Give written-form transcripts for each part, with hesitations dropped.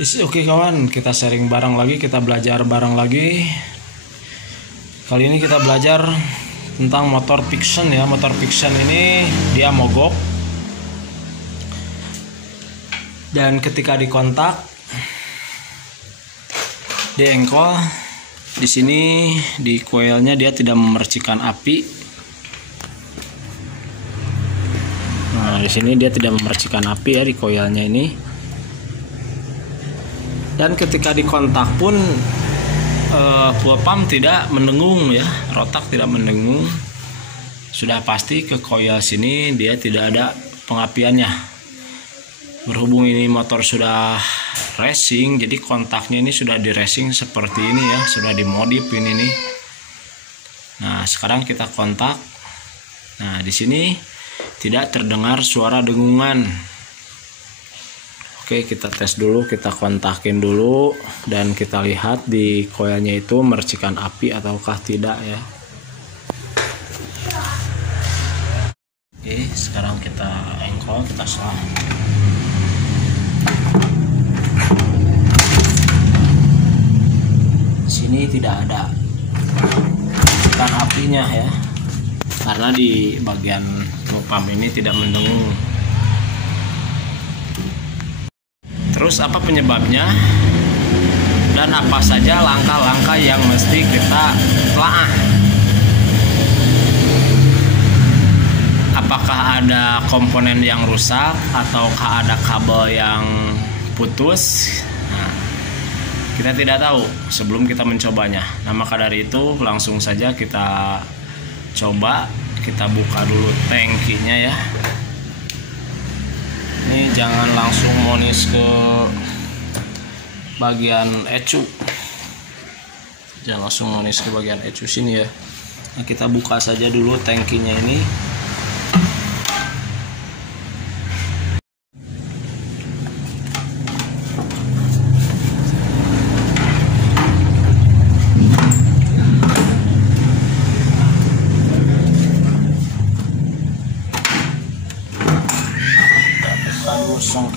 Oke kawan, kita sharing bareng lagi, kita belajar bareng lagi. Kali ini kita belajar tentang motor Fiction ya. Motor Fiction ini dia mogok. Dan ketika dikontak di engkol, di sini di coilnya dia tidak memercikan api. Nah, di sini dia tidak memercikan api ya di coilnya ini. Dan ketika dikontak pun fuel pump tidak mendengung ya, rotak tidak mendengung. Sudah pasti ke coil sini dia tidak ada pengapiannya. Berhubung ini motor sudah racing, jadi kontaknya ini sudah di racing seperti ini ya, sudah dimodif ini nih. Nah, sekarang kita kontak. Nah, di sini tidak terdengar suara dengungan. Oke, kita tes dulu, kita kontakin dulu dan kita lihat di coilnya itu mercikan api ataukah tidak ya. Oke, sekarang kita engkol, kita selang. Sini tidak ada mercikan apinya ya, karena di bagian pump ini tidak mendengung. Terus apa penyebabnya dan apa saja langkah-langkah yang mesti kita telaah? Apakah ada komponen yang rusak ataukah ada kabel yang putus? Nah, kita tidak tahu sebelum kita mencobanya. Nah, maka dari itu langsung saja kita coba, kita buka dulu tangkinya ya. Ini jangan langsung monis ke bagian ecu, jangan langsung monis ke bagian ecu sini ya. Nah, kita buka saja dulu tangkinya ini.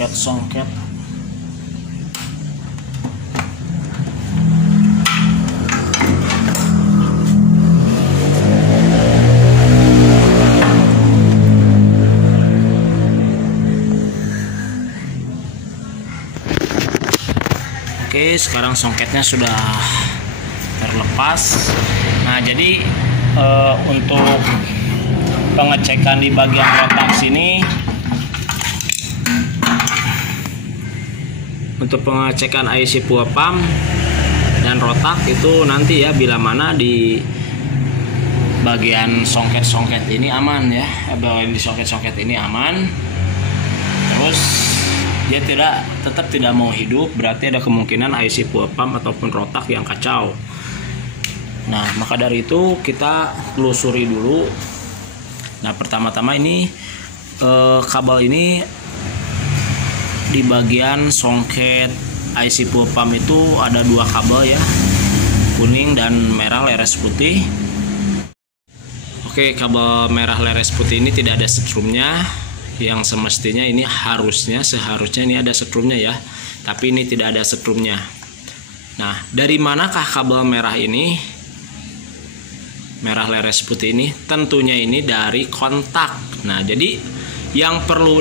Songket. Oke, sekarang songketnya sudah terlepas. Nah, jadi untuk pengecekan di bagian rotak sini, untuk pengecekan IC fuel pump dan rotak itu nanti ya, bila mana di bagian songket-songket ini aman ya, bagian di songket-songket ini aman, terus dia tetap tidak mau hidup, berarti ada kemungkinan IC fuel pump ataupun rotak yang kacau. Nah, maka dari itu kita telusuri dulu. Nah, pertama-tama ini kabel ini di bagian songket IC fuel pump itu ada dua kabel ya, kuning dan merah leres putih. Oke, kabel merah leres putih ini tidak ada setrumnya, yang semestinya ini seharusnya ini ada setrumnya ya, tapi ini tidak ada setrumnya. Nah, dari manakah kabel merah ini, merah leres putih ini? Tentunya ini dari kontak. Nah, jadi yang perlu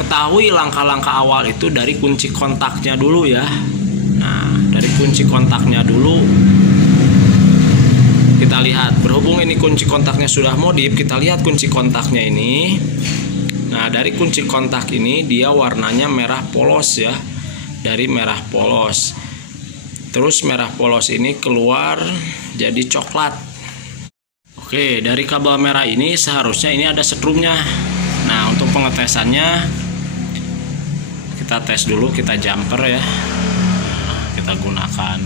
ketahui langkah-langkah awal itu dari kunci kontaknya dulu ya. Nah, dari kunci kontaknya dulu kita lihat. Berhubung ini kunci kontaknya sudah modif, kita lihat kunci kontaknya ini. Nah, dari kunci kontak ini dia warnanya merah polos ya, dari merah polos. Terus merah polos ini keluar jadi coklat. Oke, dari kabel merah ini seharusnya ini ada setrumnya. Nah, untuk pengetesannya kita tes dulu, kita jumper ya. Kita gunakan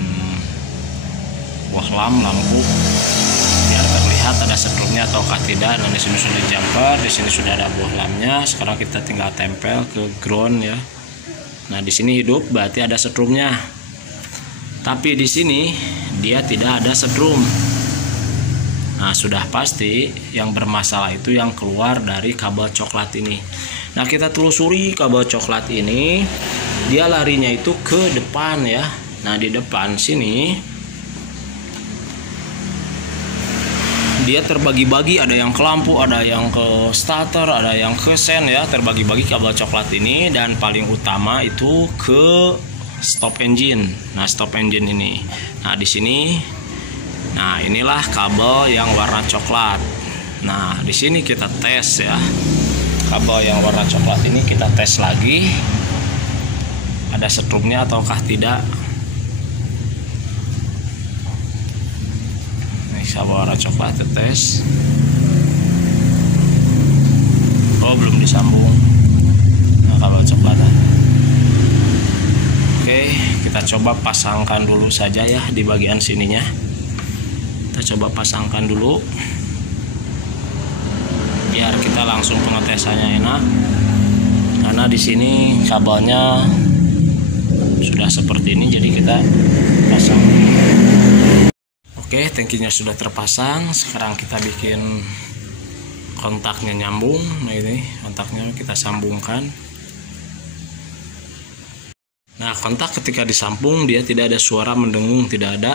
bohlam lampu biar terlihat ada setrumnya ataukah tidak. Dan di sini sudah jumper, di sini sudah ada bohlamnya. Sekarang kita tinggal tempel ke ground ya. Nah, di sini hidup, berarti ada setrumnya. Tapi di sini dia tidak ada setrum. Nah, sudah pasti yang bermasalah itu yang keluar dari kabel coklat ini. Nah, kita telusuri kabel coklat ini. dia larinya itu ke depan ya. Nah di depan sini dia terbagi-bagi, ada yang ke lampu, ada yang ke starter, ada yang ke sen ya, terbagi-bagi kabel coklat ini. Dan paling utama itu ke stop engine. Nah stop engine ini, nah di sini, nah inilah kabel yang warna coklat. Nah di sini kita tes ya, kabel yang warna coklat ini kita tes lagi, ada setrumnya ataukah tidak. Kabel warna coklat tes. Oh belum disambung. Nah kabel coklat. Oke, kita coba pasangkan dulu saja ya di bagian sininya. Kita coba pasangkan dulu biar kita langsung pengetesannya enak. Karena di sini kabelnya sudah seperti ini, jadi kita pasang. Oke, tangkinya sudah terpasang. Sekarang kita bikin kontaknya nyambung. Nah ini kontaknya kita sambungkan. Nah kontak ketika disambung dia tidak ada suara mendengung, tidak ada.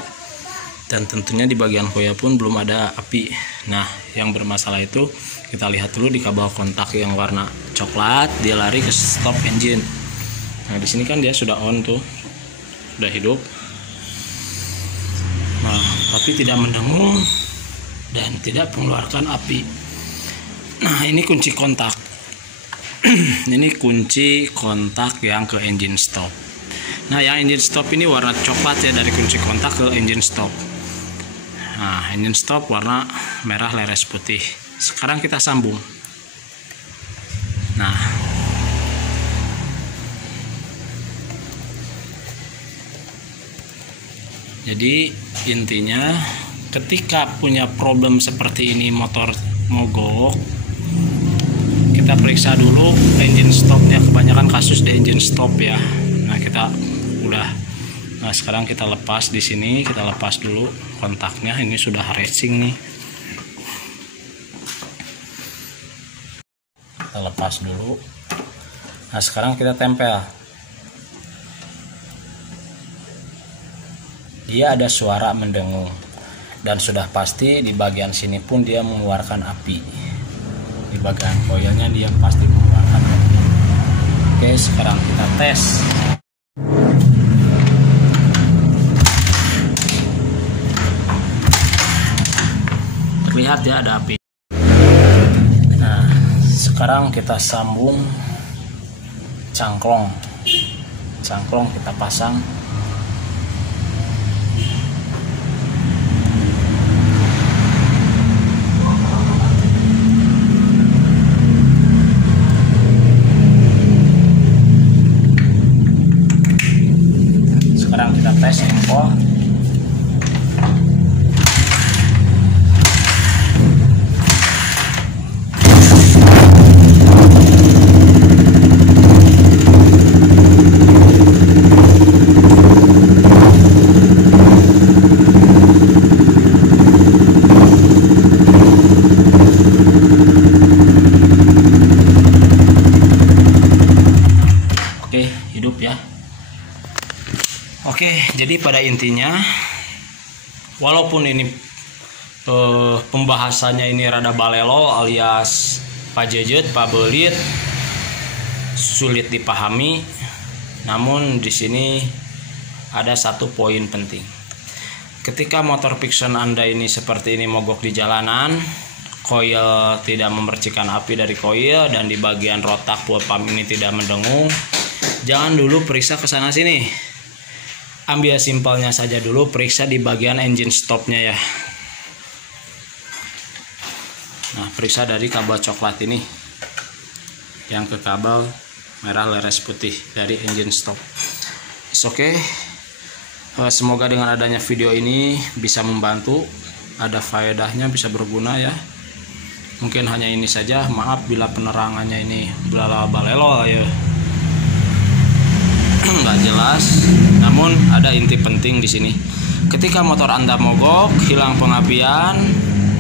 Dan tentunya di bagian koil pun belum ada api. Nah yang bermasalah itu kita lihat dulu di kabel kontak yang warna coklat, dia lari ke stop engine. Nah di sini kan dia sudah on tuh, sudah hidup. Nah, tapi tidak mendengung dan tidak mengeluarkan api. Nah ini kunci kontak. Ini kunci kontak yang ke engine stop. Nah yang engine stop ini warna coklat ya, dari kunci kontak ke engine stop. Nah engine stop warna merah leres putih. Sekarang kita sambung. Nah jadi intinya ketika punya problem seperti ini, motor mogok, kita periksa dulu engine stopnya. Kebanyakan kasus di engine stop ya. Nah kita udah, nah sekarang kita lepas di sini, kita lepas dulu kontaknya. Ini sudah racing nih, kita lepas dulu. Nah sekarang kita tempel. Dia ada suara mendengung dan sudah pasti di bagian sini pun dia mengeluarkan api. Di bagian koilnya dia pasti mengeluarkan api. Oke, sekarang kita tes. Terlihat ya ada api. Nah, sekarang kita sambung cangklong. Cangklong kita pasang. Kita tes info. Oke, hidup ya. Oke, jadi pada intinya walaupun ini pembahasannya ini rada balelo alias pajejet, pabelit, sulit dipahami, namun di sini ada satu poin penting. Ketika motor Vixion Anda ini seperti ini mogok di jalanan, koil tidak memercikan api dari koil, dan di bagian rotak fuel pump ini tidak mendengung, jangan dulu periksa ke sana sini. Ambil simpelnya saja dulu, periksa di bagian engine stopnya ya. Nah, periksa dari kabel coklat ini yang ke kabel merah leres putih dari engine stop. Oke. Semoga dengan adanya video ini bisa membantu, ada faedahnya, bisa berguna ya. Mungkin hanya ini saja. Maaf bila penerangannya ini balelo ya, nggak jelas. Namun ada inti penting di sini. Ketika motor Anda mogok, hilang pengapian,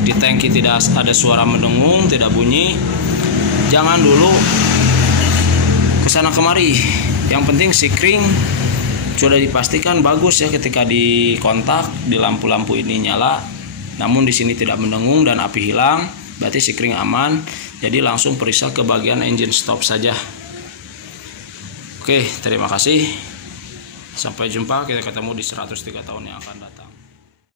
di tangki tidak ada suara mendengung, tidak bunyi, jangan dulu kesana kemari. Yang penting sikring sudah dipastikan bagus ya ketika dikontak, di lampu-lampu ini nyala, namun di sini tidak mendengung dan api hilang, berarti sikring aman. Jadi langsung periksa ke bagian engine stop saja. Oke, terima kasih. Sampai jumpa, kita ketemu di 103 tahun yang akan datang.